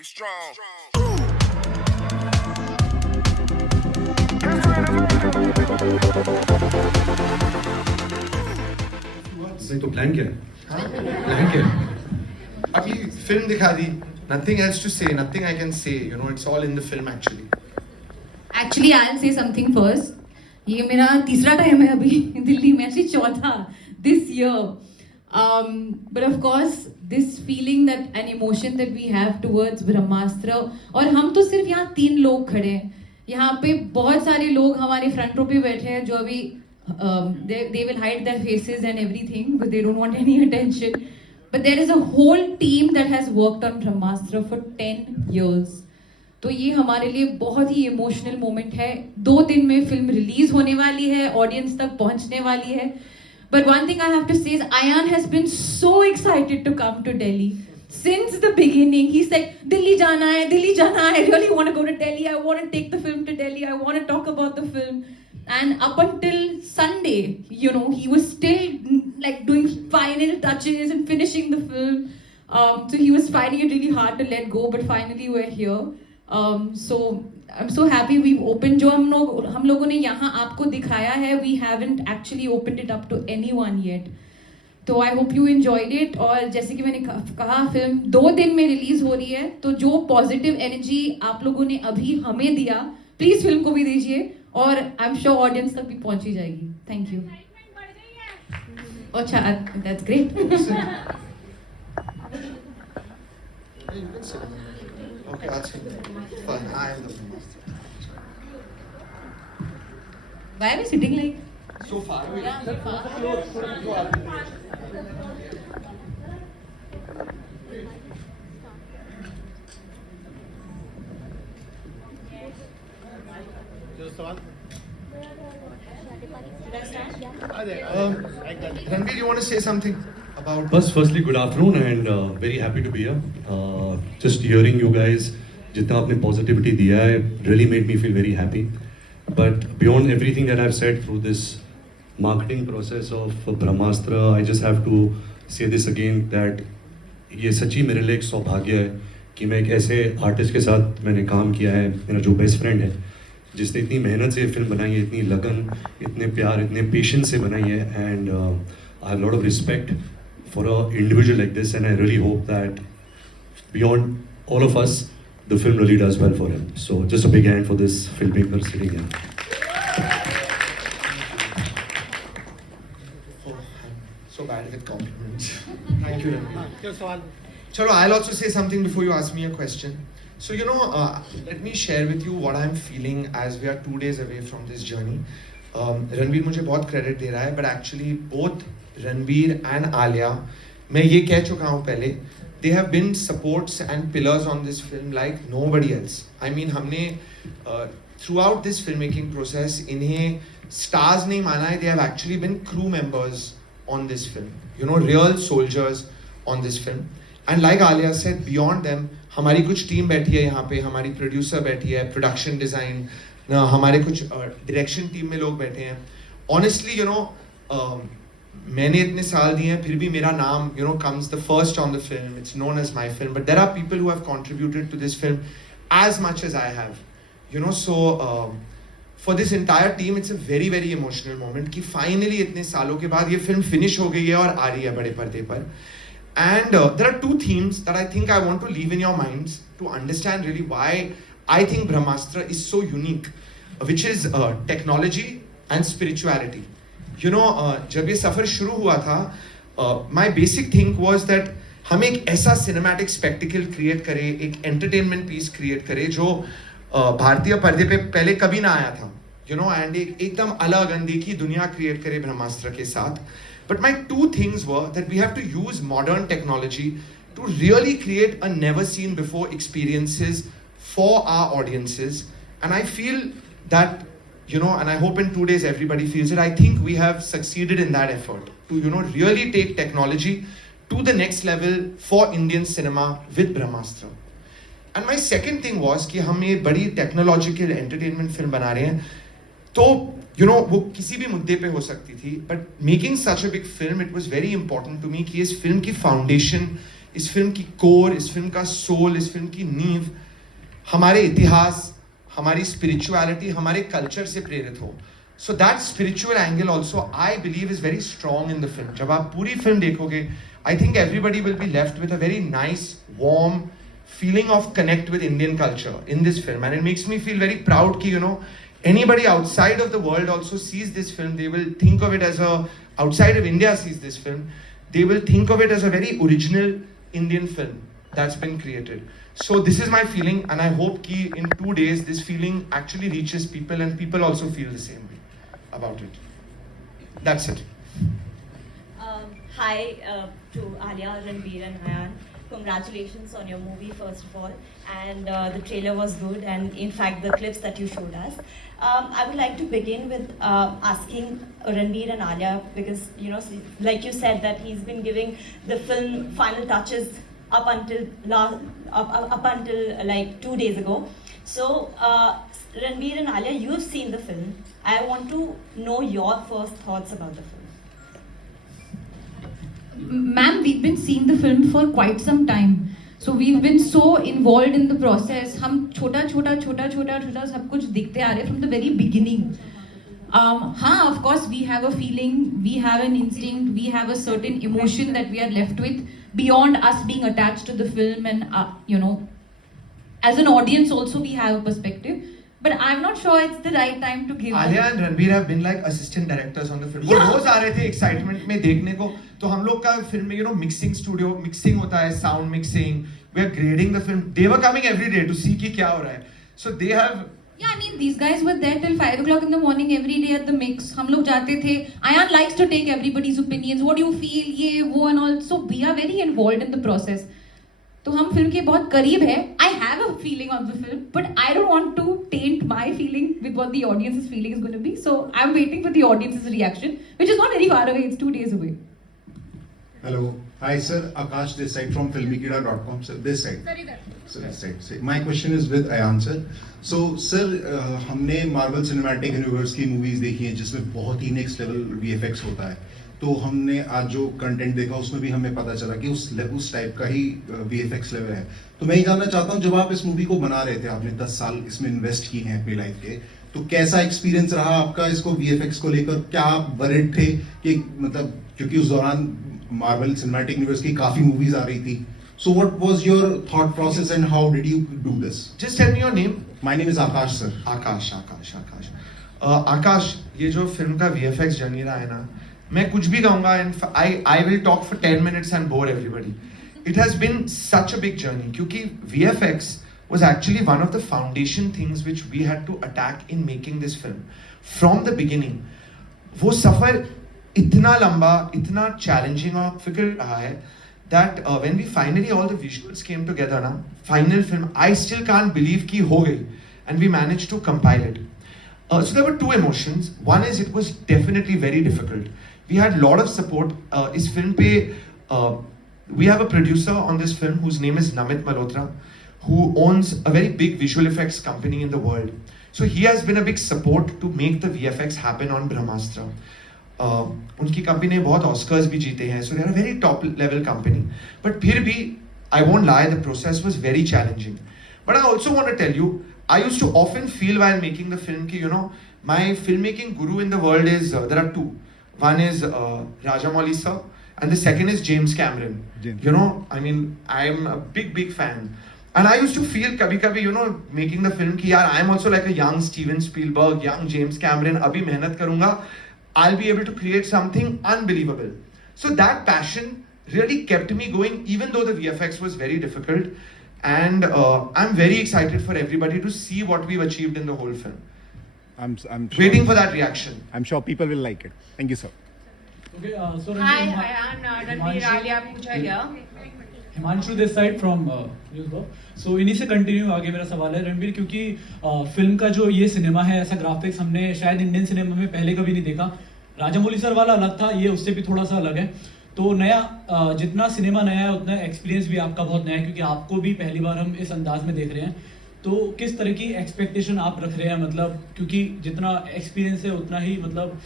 Be strong. नहीं तो plan क्या है? हाँ प्लान क्या है? अभी फिल्म दिखा दी. Nothing else to say. Nothing I can say. You know, it's all in the film actually. Actually, I'll say something first. ये मेरा तीसरा टाइम है अभी दिल्ली में, actually चौथा this year. But of course, this feeling that an emotion that we have towards Brahmastra, और हम तो सिर्फ यहाँ 3 लोग खड़े हैं. यहाँ पे बहुत सारे लोग हमारे फ्रंट रो पे बैठे हैं जो अभी they will hide their faces and everything, but they don't want any attention. But there is a whole team that has worked on Brahmastra for 10 years. तो ये हमारे लिए बहुत ही इमोशनल मोमेंट है. 2 दिन में फिल्म रिलीज होने वाली है, ऑडियंस तक पहुंचने वाली है. But one thing I have to say is Ayan has been so excited to come to Delhi. Since the beginning, he said, Delhi jana hai, I really want to go to Delhi, I want to take the film to Delhi, I want to talk about the film. And up until Sunday, you know, he was still like doing final touches and finishing the film. So he was finding it really hard to let go, but finally we're here. So I'm so happy we've opened. जो हम लोगों ने यहाँ आपको दिखाया है, we haven't actually opened it up to anyone yet. तो I hope you enjoyed it. और जैसे कि मैंने कहा फिल्म 2 दिन में रिलीज हो रही है, तो जो पॉजिटिव एनर्जी आप लोगों ने अभी हमें दिया, प्लीज फिल्म को भी दीजिए और आई एम श्योर ऑडियंस तक भी पहुंची जाएगी. Thank you. अच्छा, that's great. You can sit. Okay, I'll sit. Fine, I am the Brahmastra. Why are we sitting like? So far away. Yeah, so far. Ranbir, you want to say something about? बस firstly good afternoon and very happy to be here. Just hearing you guys, जितना आपने positivity दिया है, really made me feel very happy. But beyond everything that I've said through this marketing process of Brahmastra, I just have to say this again that ये सच्ची मेरे लिए एक सौभाग्य है कि मैं एक ऐसे आर्टिस्ट के साथ मैंने काम किया है, मेरा जो बेस्ट फ्रेंड है, जिसने इतनी मेहनत से फिल्म बनाई है, इतनी लगन, इतने प्यार, इतने पेशेंस से बनाई है. And I have lot of respect for a individual like this and I really hope that beyond all of us the film really does well for him. So just a big hand for this film maker sitting here. So bad with compliments. Thank you, Ranbir. Chalo, I'll also say something before you ask me a question. So, you know, let me share with you what I'm feeling as we are 2 days away from this journey. Ranbir मुझे बहुत credit दे रहा है, but actually both Ranbir and Alia, मैं ये कह चुका हूँ पहले, they have been supports and pillars on this film like nobody else. I mean, हमने throughout this filmmaking process इन्हें stars नहीं माना है, they have actually been crew members on this film. You know, real soldiers on this film. And like Alia said, beyond them, हमारी कुछ team बैठी है यहाँ पे, हमारी प्रोड्यूसर बैठी है, प्रोडक्शन डिज़ाइन, हमारे कुछ डायरेक्शन टीम में लोग बैठे हैं. ऑनेस्टली यू नो, मैंने इतने साल दिए हैं, फिर भी मेरा नाम you know comes the first on the film. It's known as my film, but there are people who have contributed to this film as much as I have. You know, so for this entire team it's a very very emotional moment कि finally इतने सालों के बाद ये film finish हो गई है और आ रही है बड़े पर्दे पर. And there are 2 themes that I think I want to leave in your minds to understand really why I think Brahmastra is so unique, which is technology and spirituality. You know, जब ये सफ़र शुरू हुआ था, my basic thing was that हम एक ऐसा cinematic spectacle create करें, एक entertainment piece create करें जो भारतीय पर्दे पे पहले कभी ना आया था. You know, and एकदम अलग अनदेखी दुनिया create करें ब्रह्मास्त्र के साथ. But my 2 things were that we have to use modern technology to really create a never seen before experiences for our audiences. And I feel that, you know, and I hope in 2 days everybody feels it, I think we have succeeded in that effort to, you know, really take technology to the next level for Indian cinema with Brahmastra. And my second thing was कि हम ये बड़ी technological entertainment film बना रहे हैं, तो you know वो किसी भी मुद्दे पे हो सकती थी, but making such a big film, it was very important to me कि इस film की foundation इस फिल्म की कोर, इस फिल्म का सोल, इस फिल्म की नींव हमारे इतिहास, हमारी स्पिरिचुअलिटी, हमारे कल्चर से प्रेरित हो. So that spiritual angle also, I believe, is very strong in the film. जब आप पूरी फिल्म देखोगे, I think everybody will be left with a very nice, warm feeling of connect with Indian culture in this film. And it makes me feel very proud कि, you know, anybody outside of the world also sees this film. They will think of it as a, outside of India sees this film, they will think of it as a very original Indian film that's been created. So this is my feeling, and I hope कि in 2 days this feeling actually reaches people and people also feel the same way about it. That's it. Hi to Alia, Ranbir and Hayan. Congratulations on your movie first of all, and the trailer was good, and in fact the clips that you showed us. I would like to begin with asking Ranbir and Alia, because you know, like you said, that he's been giving the film final touches up until like 2 days ago. So Ranbir and Alia, you've seen the film. I want to know your first thoughts about the film. Ma'am, we've been seeing the film for quite some time. So we've been so involved in the process. हम छोटा सब कुछ देखते आ रहे from the very beginning. हाँ, of course we have a feeling, we have an instinct, we have a certain emotion that we are left with beyond us being attached to the film, and you know, as an audience also we have a perspective. But I'm not sure it's the right time to give. Alia and Ranbir have been like assistant directors on the film. वो रोज आ रहे थे excitement में देखने को. तो हम लोग का फिल्म में, you know, mixing studio, mixing होता है, sound mixing. We are grading the film. They were coming every day to see कि क्या हो रहा है. So they have. Yeah, I mean, these guys were there till 5 o'clock in the morning every day at the mix. हम लोग जाते थे. Ayan likes to take everybody's opinions. What do you feel? ये वो and all. So we are very involved in the process. तो हम film के बहुत करीब है. I have a feeling of the film, but I don't want to taint my feeling with what the audience's feeling is going to be. So I'm waiting for the audience's reaction, which is not very far away. It's 2 days away. Hello. Hi, sir. Akash this side from filmikida.com. Sir, this side. Sir, this side. My question is with Ayan, sir. So, sir, हमने Marvel Cinematic Universe की movies देखी हैं जिसमें बहुत ही next level VFX होता है. तो हमने आज जो कंटेंट देखा उसमें भी हमें पता चला कि उस टाइप का ही VFX लेवल है. तो मैं ये जानना चाहता हूँ, जब आप इस मूवी को बना रहे थे, आपने 10 साल इसमें इन्वेस्ट किए हैं अपनी लाइफ के, तो कैसा एक्सपीरियंस रहा आपका इसको VFX को लेकर? क्या आप वरीड थे कि मतलब, क्योंकि उस दौरान मार्वल सिनेमैटिक यूनिवर्स की काफी मूवीज आ रही थी. So what was your thought process and how did you do this? Just tell me your name. My name is Akash, sir. Akash. आकाश, ये जो फिल्म का VFX जर्नी रहा है ना, मैं कुछ भी कहूँगा and I will talk for 10 minutes and bore everybody. It has been such a big journey क्योंकि VFX was actually one of the foundation things which we had to attack in making this film. From the beginning, वो सफर इतना लंबा, इतना challenging और फिक्र रहा है that when we finally all the visuals came together ना, final film, I still can't believe कि हो गई, and we managed to compile it. So there were two emotions. One is it was definitely very difficult. We had a lot of support. इस film पे we have a producer on this film whose name is Namit Malhotra, who owns a very big visual effects company in the world. So he has been a big support to make the VFX happen on Brahmastra. उनकी company ने बहुत Oscars भी जीते हैं, so they are a very top level company. But फिर भी, I won't lie, the process was very challenging. But I also want to tell you, I used to often feel while making the film कि, you know, my filmmaking guru in the world is, there are two. One is Rajamouli sir, and the second is James Cameron. You know, I mean, I'm a big fan. And I used to feel कभी-कभी, you know, making the film कि यार, I'm also like a young Steven Spielberg, young James Cameron, अभी मेहनत करूँगा, I'll be able to create something unbelievable. So that passion really kept me going, even though the VFX was very difficult. And I'm very excited for everybody to see what we've achieved in the whole film. I'm Waiting for that reaction. I'm sure people will like it. Thank you, sir. Okay, so Hi, Hayan, Ranbir, Alia, Pooja here. Himanshu this side from news. So इन्हीं से continue आगे मेरा सवाल है रणबीर, क्योंकि film का जो ये सिनेमा है, ऐसा ग्राफिक्स हमने शायद इंडियन सिनेमा में पहले कभी नहीं देखा. राजामौली सर वाला अलग था, ये उससे भी थोड़ा सा अलग है. तो नया, जितना सिनेमा नया है उतना एक्सपीरियंस भी आपका बहुत नया है, क्योंकि आपको भी पहली बार हम इस अंदाज में देख रहे हैं. तो किस तरह की एक्सपेक्टेशन आप रख रहे हैं, मतलब क्योंकि जितना एक्सपीरियंस है उतना ही मतलब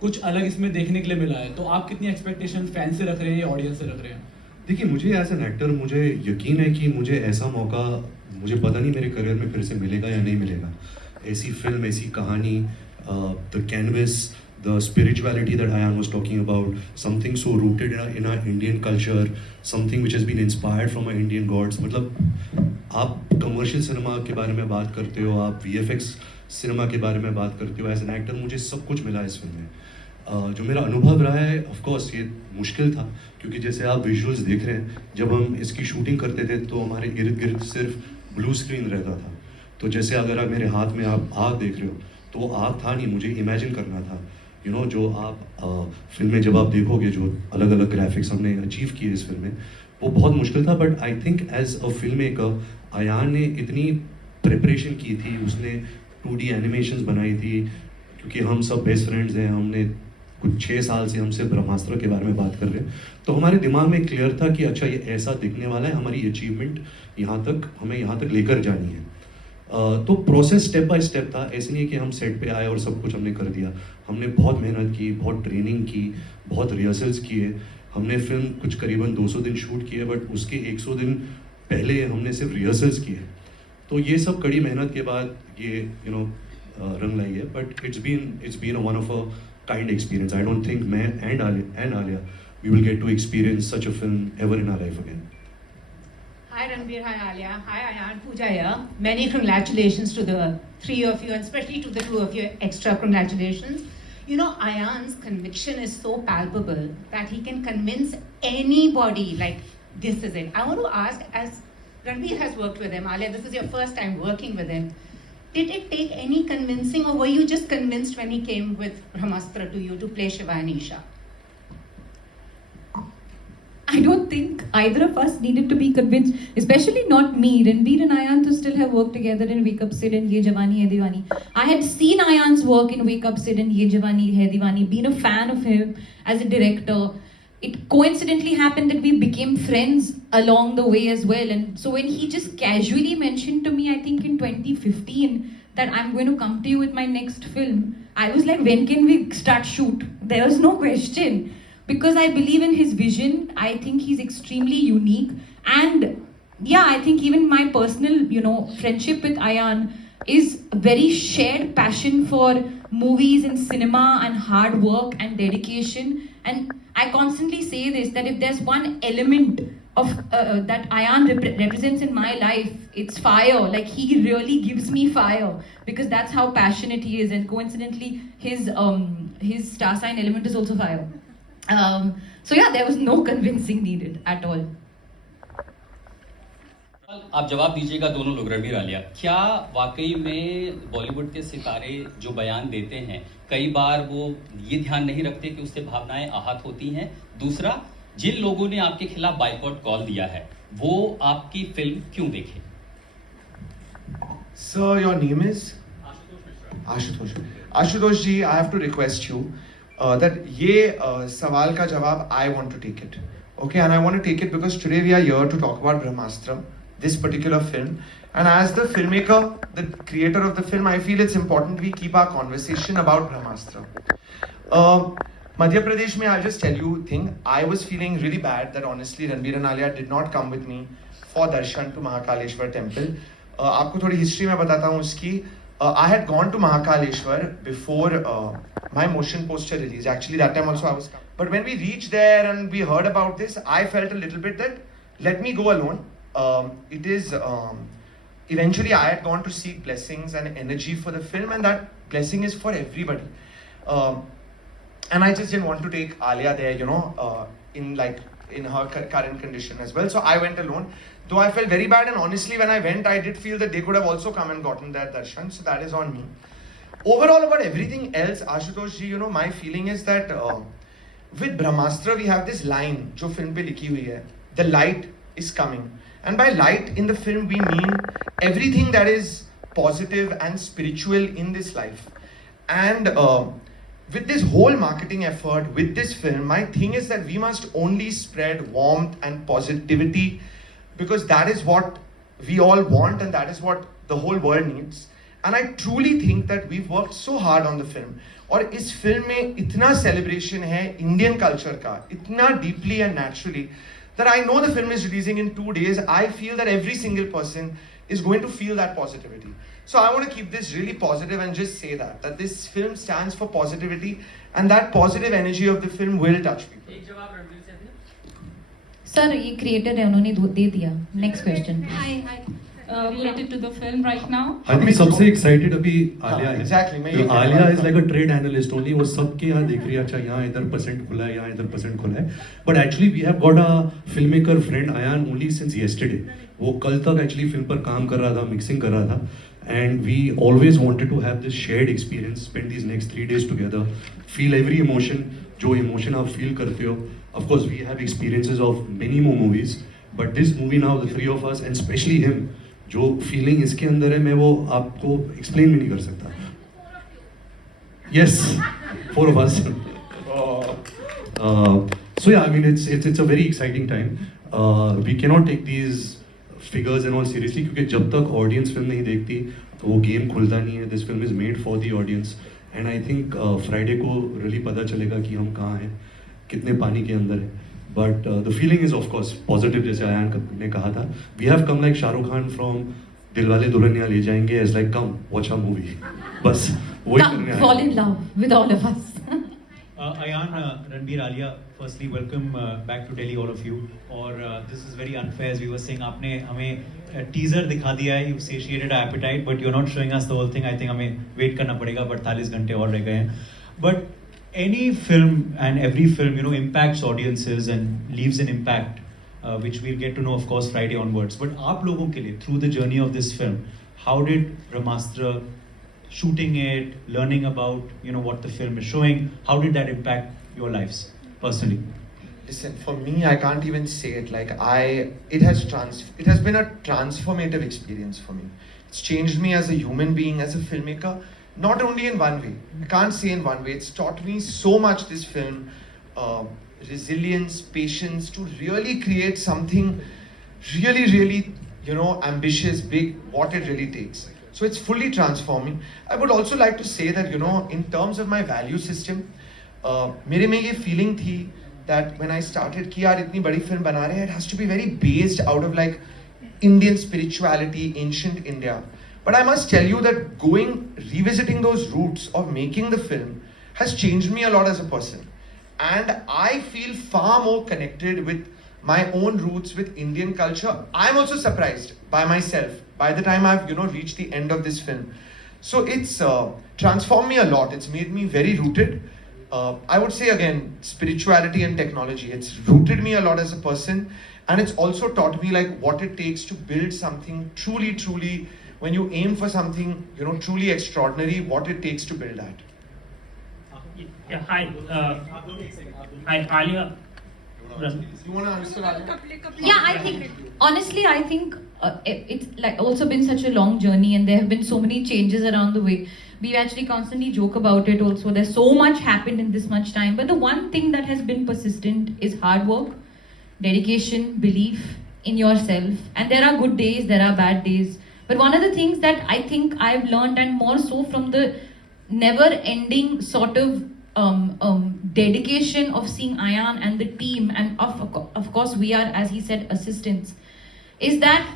कुछ अलग इसमें देखने के लिए मिला है, तो आप कितनी एक्सपेक्टेशन फैन से रख रहे हैं या ऑडियंस से रख रहे हैं? देखिए, मुझे एज एन एक्टर मुझे यकीन है कि मुझे ऐसा मौका, मुझे पता नहीं मेरे करियर में फिर से मिलेगा या नहीं मिलेगा. ऐसी फिल्म, ऐसी कहानी, the canvas, the spirituality that Ayan was talking about, something so rooted in our Indian culture, something which has been inspired from our Indian gods. मतलब आप कमर्शियल सिनेमा के बारे में बात करते हो, आप VFX सिनेमा के बारे में बात करते हो. एज एन एक्टर मुझे सब कुछ मिला इस फिल्म में. जो मेरा अनुभव रहा है, ऑफ कोर्स ये मुश्किल था, क्योंकि जैसे आप विजुअल्स देख रहे हैं, जब हम इसकी शूटिंग करते थे तो हमारे इर्द गिर्द सिर्फ ब्लू स्क्रीन रहता था. तो जैसे अगर आप मेरे हाथ में आप आग देख रहे हो, तो वो आग था नहीं, मुझे इमेजिन करना था. जो आप फिल्म में जब आप देखोगे, जो अलग अलग ग्राफिक्स हमने अचीव किए इस फिल्म में, वो बहुत मुश्किल था. But I think as a film maker, Ayan ने इतनी प्रिपरेशन की थी, उसने 2D एनिमेशंस बनाई थी, क्योंकि हम सब बेस्ट फ्रेंड्स हैं. हमने कुछ 6 साल से हम सिर्फ ब्रह्मास्त्र के बारे में बात कर रहे हैं, तो हमारे दिमाग में क्लियर था कि अच्छा, ये ऐसा दिखने वाला है, हमारी अचीवमेंट हमें यहाँ तक लेकर जानी है. तो प्रोसेस स्टेप बाय स्टेप था. ऐसे नहीं है कि हम सेट पे आए और सब कुछ हमने कर दिया. हमने बहुत मेहनत की, बहुत ट्रेनिंग की, बहुत रिहर्सल्स किए. हमने फिल्म कुछ करीबन 200 दिन शूट किए, बट उसके 100 दिन पहले हमने सिर्फ रिहर्सल्स किए. तो ये सब कड़ी मेहनत के बाद ये रंग लाई है. But it's been one of a kind experience. I don't think मैं and Alia we will get to experience such a film ever in our life again. Hi Ranbir, hi Alia, hi Ayan, Pooja here. Many congratulations to the three of you, and especially to the two of you, extra congratulations. Ayan's conviction is so palpable that he can convince anybody like this is it. I want to ask, as Ranbir has worked with him, Alia, this is your first time working with him. Did it take any convincing, or were you just convinced when he came with Brahmastra to you to play Shiva and Isha? I don't think either of us needed to be convinced, especially not me. Ranbir and Ayan to still have worked together in Wake Up Sid and Ye Jawani Hai Diwani. I had seen Ayan's work in Wake Up Sid and Ye Jawani Hai Diwani, been a fan of him as a director. It coincidentally happened that we became friends along the way as well. And so when he just casually mentioned to me, I think in 2015, that I'm going to come to you with my next film, I was like, when can we start shoot? There was no question. Because I believe in his vision. I think he's extremely unique. And yeah, I think even my personal, friendship with Ayan is a very shared passion for movies and cinema and hard work and dedication. And I constantly say this, that if there's one element of that Ayan represents in my life, it's fire. Like, he really gives me fire, because that's how passionate he is. And coincidentally, his star sign element is also fire. So yeah, there was no convincing needed at all. आप जवाब दीजिएगा दोनों लोग, रणबीर आलिया. क्या वाकई में बॉलीवुड के सितारे जो बयान देते हैं, कई बार वो ये ध्यान नहीं रखते कि उससे भावनाएं आहत होती हैं? दूसरा, जिन लोगों ने आपके खिलाफ बाइकआउट कॉल दिया है, वो आपकी फिल्म क्यों देखें? Sir, your name is? Ashutosh. Ashutosh ji, I have to request you that ये सवाल का जवाब I want to take it. Okay, and I want to take it because today we are here to talk about Brahmastra, this particular film. And as the filmmaker, the creator of the film, I feel it's important we keep our conversation about Brahmastra. Madhya Pradesh mein, I'll just tell you a thing. I was feeling really bad that honestly Ranbir and Alia did not come with me for darshan to Mahakaleshwar temple. आपको थोड़ी history में बताता हूँ उसकी. I had gone to Mahakaleshwar before my motion poster release. Actually, that time also I was. But when we reached there and we heard about this, I felt a little bit that let me go alone. It is eventually I had gone to seek blessings and energy for the film, and that blessing is for everybody. And I just didn't want to take Alia there, in her current condition as well. So I went alone. Though I felt very bad, and honestly, when I went, I did feel that they could have also come and gotten that darshan. So that is on me. Overall, about everything else, Ashutosh ji, my feeling is that with Brahmastra, we have this line, jo film pe likhi hui hai. The light is coming. And by light in the film, we mean everything that is positive and spiritual in this life. And with this whole marketing effort, with this film, my thing is that we must only spread warmth and positivity, because that is what we all want and that is what the whole world needs. And I truly think that we've worked so hard on the film. और इस film में इतना celebration है Indian culture का, इतना deeply and naturally, that I know the film is releasing in 2 days, I feel that every single person is going to feel that positivity. So I want to keep this really positive and just say that this film stands for positivity, and that positive energy of the film will touch people. Sir, ये creator है उन्होंने दे दिया. Next question. Hi. Related to the film right now. I think सबसे excited अभी आलिया है. Exactly. तो Alia is like a trade analyst only. वो सबके यहाँ देख रही है, अच्छा यहाँ इधर % खुला है, यहाँ इधर % खुला है. But actually we have got a filmmaker friend Ayan only since yesterday. वो कल तक actually film पर काम कर रहा था, mixing कर रहा था. And we always wanted to have this shared experience, spend these next 3 days together, feel every emotion, जो emotion आप feel करते हो. Of course, we have experiences of many more movies, but this movie now, the three of us, and especially him, जो feeling इसके अंदर है, मैं वो आपको explain भी नहीं कर सकता. Yes, 4 of us. So yeah, I mean, it's a very exciting time. We cannot take these figures and all seriously, क्योंकि जब तक audience film नहीं देखती, तो वो game खुलता नहीं है. This film is made for the audience, and I think Friday को really पता चलेगा कि हम कहाँ हैं, कितने पानी के अंदर है. But the feeling is of course positive, जैसे आयान ने कहा था. We have come like Shahrukh Khan from Dilwale Dulhania ले जाएंगे as like come watch our movie. बस वही करने आए. Fall in love with all of us. Ayan, Ranbir, Alia, firstly welcome back to Delhi all of you. और this is very unfair as we were saying, आपने हमें teaser दिखा दिया है, you satiated our appetite, but you're not showing us the whole thing. I think हमें wait करना पड़ेगा, 48 घंटे और रह गए हैं. But any film and every film, you know, impacts audiences and leaves an impact, which we'll get to know, of course, Friday onwards. But आप लोगों के लिए, through the journey of this film, how did Brahmastra, shooting it, learning about, you know, what the film is showing, how did that impact your lives personally? Listen, for me, I can't even say it. Like it has been a transformative experience for me. It's changed me as a human being, as a filmmaker. Not only in one way, I can't say in one way, it's taught me so much, this film, resilience, patience, to really create something really, really, you know, ambitious, big, what it really takes. So it's fully transforming. I would also like to say that, you know, in terms of my value system, मेरे में ये feeling थी that when I started कि यार इतनी बड़ी film बना रहे हैं, it has to be very based out of like Indian spirituality, ancient India. But I must tell you that revisiting those roots of making the film has changed me a lot as a person. And I feel far more connected with my own roots, with Indian culture. I'm also surprised by myself by the time I've, you know, reached the end of this film. So it's transformed me a lot. It's made me very rooted. I would say again, spirituality and technology. It's rooted me a lot as a person. And it's also taught me like what it takes to build something truly, truly, when you aim for something, you know, truly extraordinary, what it takes to build that. Yeah, hi. Hi, Alia. You want to answer, Alia? Yeah, I think honestly, it's like also been such a long journey, and there have been so many changes around the way. We actually constantly joke about it also. There's so much happened in this much time, but the one thing that has been persistent is hard work, dedication, belief in yourself. And there are good days, there are bad days. But one of the things that I think I've learned, and more so from the never-ending sort of dedication of seeing Ayan and the team, and of course we are, as he said, assistants, is that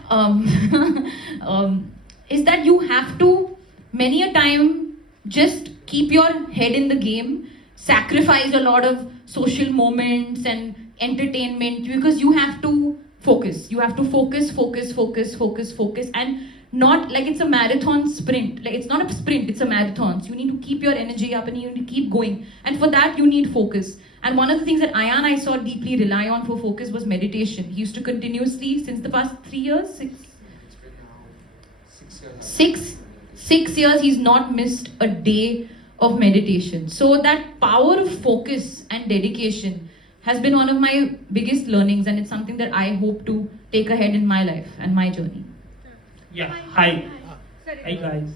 is that you have to many a time just keep your head in the game, sacrifice a lot of social moments and entertainment, because you have to focus. You have to focus, and not like it's a marathon sprint. Like it's not a sprint, it's a marathon. So you need to keep your energy up and you need to keep going. And for that you need focus. And one of the things that Ayan I saw deeply rely on for focus was meditation. He used to continuously, since the past 3 years, 6 years, he's not missed a day of meditation. So that power of focus and dedication has been one of my biggest learnings, and it's something that I hope to take ahead in my life and my journey. Yeah, hi. Hi guys.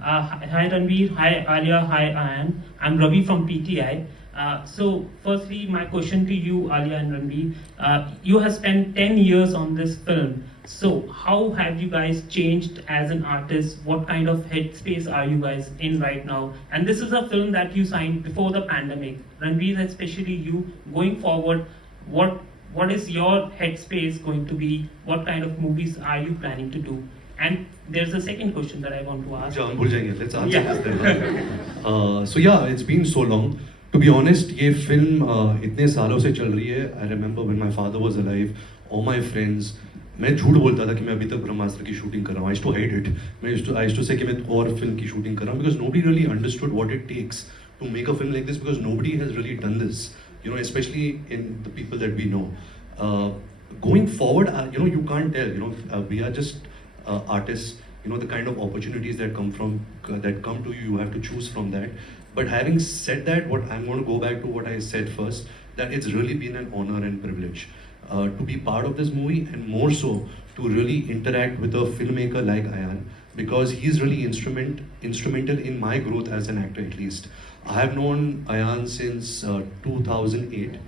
Hi Ranbir, hi Alia, hi Ayan. I'm Ravi from PTI. So firstly, my question to you, Alia and Ranbir. You have spent 10 years on this film. So how have you guys changed as an artist? What kind of headspace are you guys in right now? And this is a film that you signed before the pandemic. Ranbir, especially you, going forward, what what is your headspace going to be? What kind of movies are you planning to do? And there's a second question that I want to ask. भूल जाएंगे. Let's answer Yeah. this then. So yeah, it's been so long. To be honest, ये film इतने सालों से चल रही है. I remember when my father was alive, all my friends, मैं झूठ बोलता था कि मैं अभी तक ब्रह्मास्त्र की शूटिंग कर रहा हूँ. I used to hate it. I used to say कि मैं और फिल्म की शूटिंग कर रहा हूँ because nobody really understood what it takes to make a film like this because nobody has really done this. You know, especially in the people that we know. Going forward, you know, you can't tell. You know, we are just artists. You know, the kind of opportunities that come to you, you have to choose from that. But having said that, what I'm going to go back to what I said first, that it's really been an honor and privilege to be part of this movie, and more so to really interact with a filmmaker like Ayan, because he's really instrumental in my growth as an actor, at least. I have known Ayan since 2008.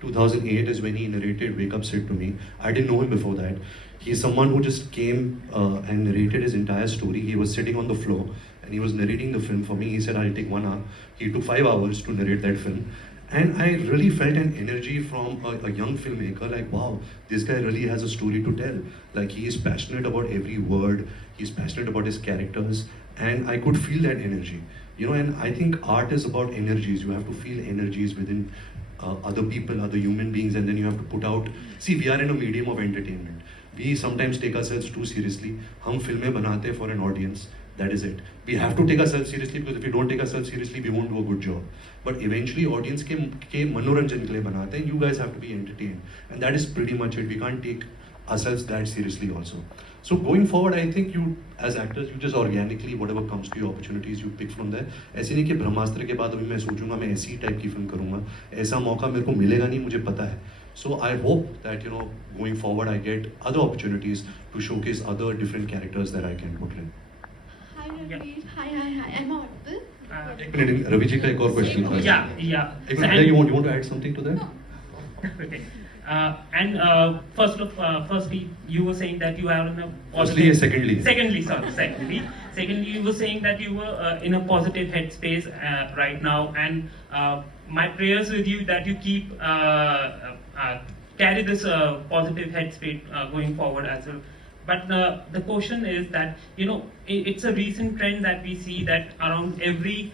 2008 is when he narrated Wake Up Sid to me. I didn't know him before that. He's someone who just came and narrated his entire story. He was sitting on the floor and he was narrating the film for me. He said, I'll take 1 hour. He took 5 hours to narrate that film. And I really felt an energy from a young filmmaker, like, wow, this guy really has a story to tell. Like, he is passionate about every word. He's passionate about his characters. And I could feel that energy. You know, and I think art is about energies. You have to feel energies within other people, other human beings, and then you have to put out. See, we are in a medium of entertainment. We sometimes take ourselves too seriously. हम फिल्में बनाते हैं for an audience. That is it. We have to take ourselves seriously because if we don't take ourselves seriously, we won't do a good job. But eventually, audience के मनोरंजन के लिए बनाते हैं. You guys have to be entertained, and that is pretty much it. We can't take ourselves that seriously also. So going forward, I think you, as actors, you just organically, whatever comes to you, opportunities you pick from there. ऐसे नहीं कि ब्रह्मास्त्र के बाद अभी मैं सोचूंगा मैं ऐसी टाइप की फिल्म करूंगा. ऐसा मौका मेरे को मिलेगा नहीं, मुझे पता है. So I hope that, you know, going forward, I get other opportunities to showcase other different characters that I can portray. Hi Ranbir. Hi. Am I audible? एक मिनट, रवि जी का एक और क्वेश्चन था. Yeah. एक minute, you want to add something to that? No. Okay. Firstly, you were saying that you are in a positive. Secondly, you were saying that you were in a positive headspace right now, and my prayers with you that you keep carry this positive headspace going forward as well. But the question is that, you know, it's a recent trend that we see that around every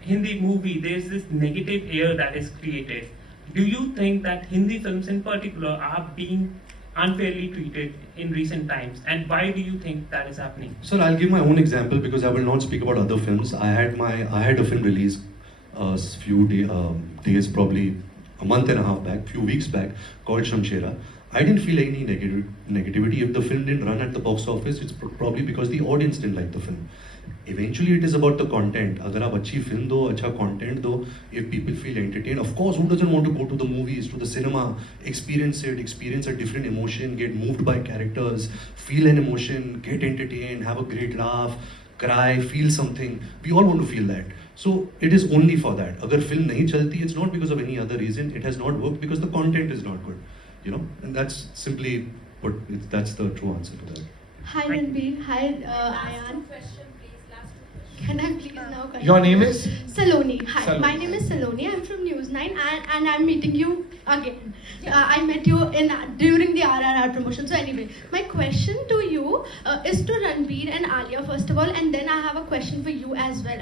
Hindi movie there's this negative air that is created. Do you think that Hindi films in particular are being unfairly treated in recent times, and why do you think that is happening? Sir, I'll give my own example because I will not speak about other films. I had a film release few days, probably a month and a half back, few weeks back, called Shamshera. I didn't feel any negativity. If the film didn't run at the box office, it's probably because the audience didn't like the film. Eventually, it is about the content. अगर आप अच्छी film दो, अच्छा content दो, if people feel entertained, of course, who doesn't want to go to the movies, to the cinema, experience a different emotion, get moved by characters, feel an emotion, get entertained, have a great laugh, cry, feel something. We all want to feel that. So it is only for that. अगर film नहीं चलती, it's not because of any other reason. It has not worked because the content is not good. You know, and that's simply that's the true answer to that. Hi Ranbir. Hi Ayan. Can I please now continue? Your name is? Saloni. Hi, Saloni. my name is Saloni. I'm from News 9 and I'm meeting you again. I met you during the RRR promotion. So anyway, my question to you is to Ranbir and Alia first of all, and then I have a question for you as well,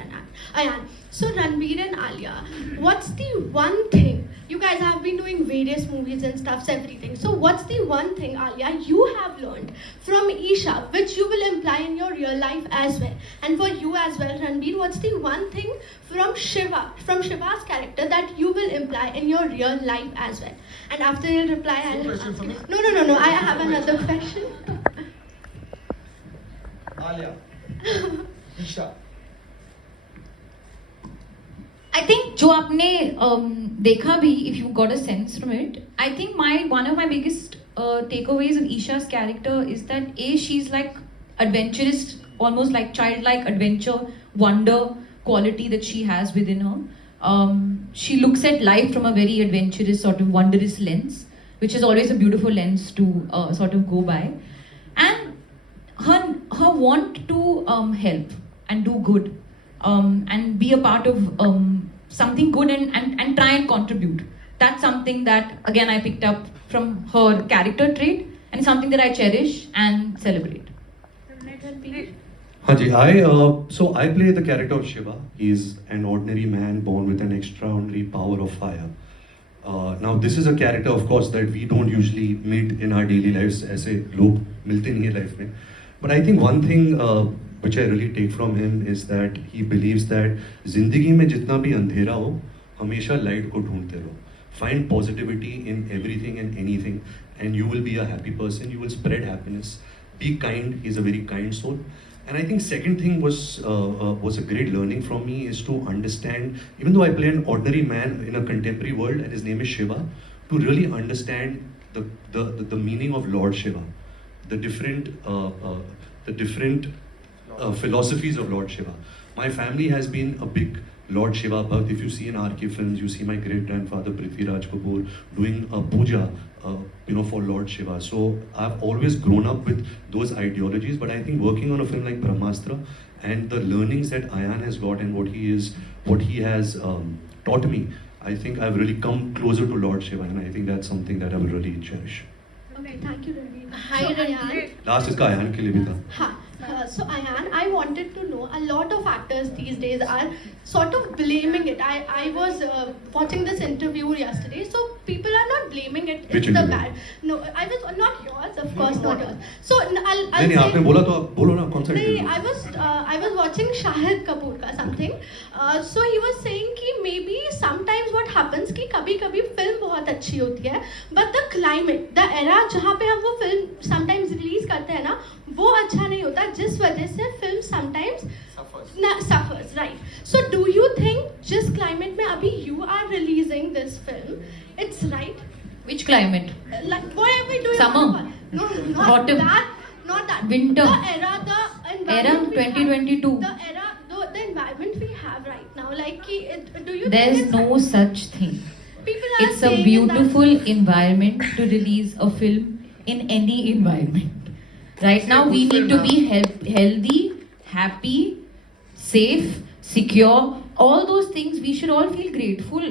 Ayan. So Ranbir and Alia, what's the one thing, you guys have been doing various movies and stuffs, everything. So what's the one thing, Alia, you have learned from Isha, which you will imply in your real life as well? And for you as well, Ranbir, what's the one thing from Shiva's character that you will imply in your real life as well? And after you reply, I'll ask you. No, I have another question. Alia. Isha. I think जो आपने देखा भी, if you got a sense from it, I think one of my biggest takeaways of Isha's character is that she's like adventurous, almost like childlike adventure, wonder quality that she has within her. She looks at life from a very adventurous, sort of wondrous lens, which is always a beautiful lens to sort of go by, and her want to help and do good, and be a part of something good and try and contribute That's something that, again, I picked up from her character trait and something that I cherish and celebrate. Haji, so I play the character of Shiva. He's an ordinary man born with an extraordinary power of fire. Now this is a character, of course, that we don't usually meet in our daily lives. ऐसे लोग मिलते नहीं हैं life में. But I think one thing which I really take from him is that he believes that जिंदगी में जितना भी अंधेरा हो, हमेशा light को ढूंढते रहो. Find positivity in everything and anything, and you will be a happy person. You will spread happiness. Be kind. He's a very kind soul. And I think second thing was a great learning from me is to understand, even though I play an ordinary man in a contemporary world and his name is Shiva, to really understand the meaning of Lord Shiva, the different philosophies of Lord Shiva. My family has been a big Lord Shiva Bhatt. If you see in RK films, you see my great grandfather Prithviraj Kapoor doing a puja, for Lord Shiva. So I've always grown up with those ideologies. But I think working on a film like Brahmastra and the learnings that Ayan has got and what he has taught me, I think I've really come closer to Lord Shiva, and I think that's something that I will really cherish. Okay, thank you, Ranbir. Hi, Ranbir. Last इसका Ayan के लिए भी था. हाँ. So Ayan, I wanted to know, a lot of actors these days are sort of blaming it. I was watching this interview yesterday, so people are not blaming it. Which it's the interview? bad. No, I was not yours, of course, not yours. So I'll नहीं आपने बोला तो आप बोलो ना कौन सा नहीं, interview? I was watching Shahid Kapoor का something. So he was saying कि maybe sometimes what happens कि कभी-कभी film बहुत अच्छी होती है, but the climate, the era जहाँ पे हम वो film sometimes release करते हैं ना, वो अच्छा नहीं होता, जिस वजह से film sometimes suffers, right? So do you think जिस climate में अभी you are releasing this film, it's right? Which climate? Like whatever do you Summer? want? No, not Autumn? not that. Winter? The era, the environment we have. 2022. The era, the environment we have right now, like, do you There's think no such thing. people are It's a saying beautiful environment to release a film in any environment. Right now, we need to be healthy, happy, safe, secure. All those things, we should all feel grateful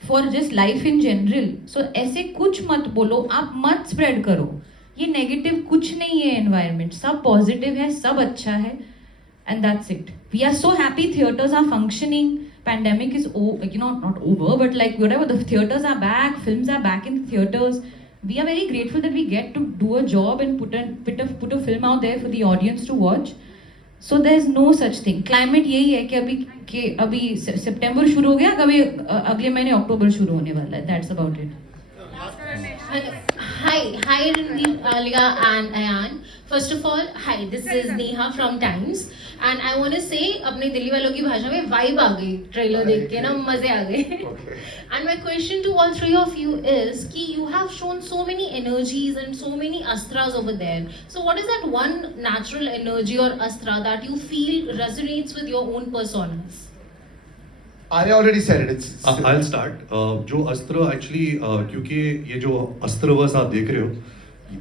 for just life in general. So ऐसे कुछ मत बोलो, आप मत spread करो. ये negative कुछ नहीं है environment. सब positive है, सब अच्छा है, and that's it. We are so happy theaters are functioning. Pandemic is not over, but like whatever, the theaters are back, films are back in the theaters. We are very grateful that we get to do a job and put a film out there for the audience to watch. So there's no such thing. Climate यही है कि अभी सितंबर शुरू हो गया, कभी अगले महीने अक्टूबर शुरू होने वाला है. That's about it. Hi, Ranbir, Alia and Ayan. First of all, hi, this is Neha from Times, and I want to say, अपने दिल्ली वालों की भाषा में vibe आ गई trailer देख के ना, मजे आ गए. And my question to all three of you is कि you have shown so many energies and so many astras over there. So what is that one natural energy or astra that you feel resonates with your own personas? Arya already said it. I'll start. जो अस्त्र actually क्योंकि ये जो अस्त्रवस आप देख रहे हो,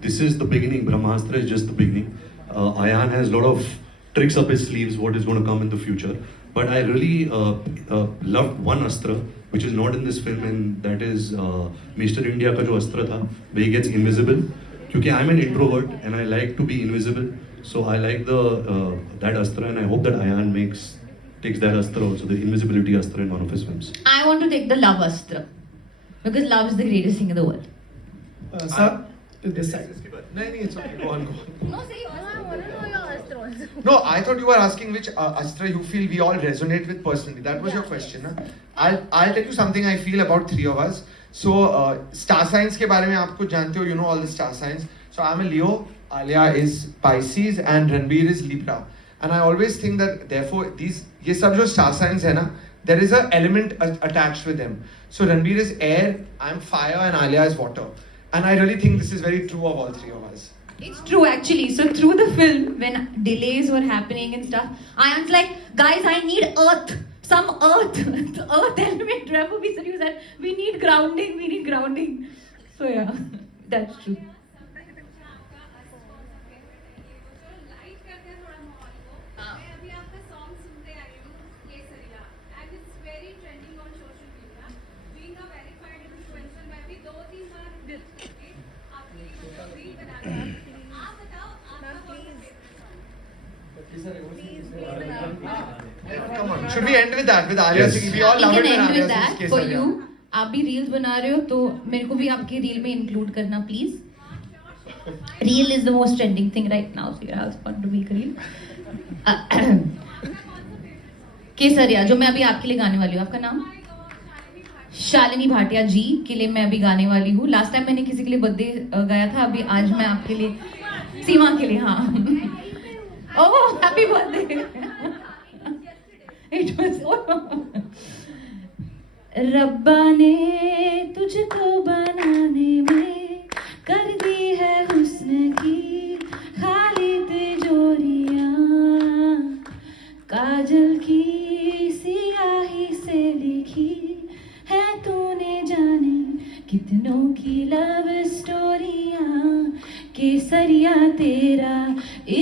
this is the beginning. Brahmastra is just the beginning. Ayan has a lot of tricks up his sleeves. What is going to come in the future? But I really loved one astra which is not in this film, and that is Mr. India का जो अस्त्र था, where he gets invisible. क्योंकि I'm an introvert and I like to be invisible, so I like that astra, and I hope that Ayan takes that astra also, the invisibility astra, in one of his films. I want to take the love astra because love is the greatest thing in the world. Sir, this side. No, it's okay. Go on. No, say I want to know your astra also. No, I thought you were asking which astra you feel we all resonate with personally. That was your question, na? I'll tell you something I feel about three of us. So star signs के बारे में आप कुछ जानते हो? You know all the star signs. So I'm a Leo, Alia is Pisces, and Ranbir is Libra. And I always think that therefore ये सब जो star signs है ना, there is an element attached with them. So Ranbir is air, I'm fire, and Alia is water. And I really think this is very true of all three of us. It's true actually. So through the film, when delays were happening and stuff, Ayan's like, guys, I need earth. Some earth. The earth element. Remember we said, we need grounding. So yeah, that's true. And it's very trending on social media. Being a verified Come on, should we end with that? With Alia singing? We all We love can it when end Alia with sings that for Kesaria. you. आप भी reels बना रहे हो तो मेरे को भी आपके रील में इंक्लूड करना please. Reel is the most trending thing right now, so you have fun to make reel. केसरिया जो मैं अभी आपके लिए गाने वाली हूँ. आपका नाम? शालिनी भाटिया जी के लिए मैं अभी गाने वाली हूँ. लास्ट टाइम मैंने किसी के लिए बर्थडे गाया था, अभी आज मैं आपके लिए सीमा के लिए. हाँ. ओह हैप्पी बर्थडे. इट वाज रब्बा ने तुझको बनाने में कर दी है हुस्न की खाली तिजोरियां, काजल की सियाही से लिखी है तूने जाने कितनों की लव स्टोरियां. केसरिया तेरा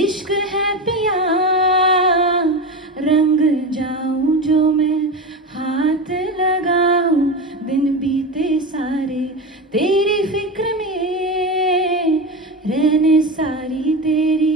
इश्क है पिया, रंग जाऊं जो मैं हाथ लगाऊं, दिन बीते सारे तेरी फिक्र में रहने सारी तेरी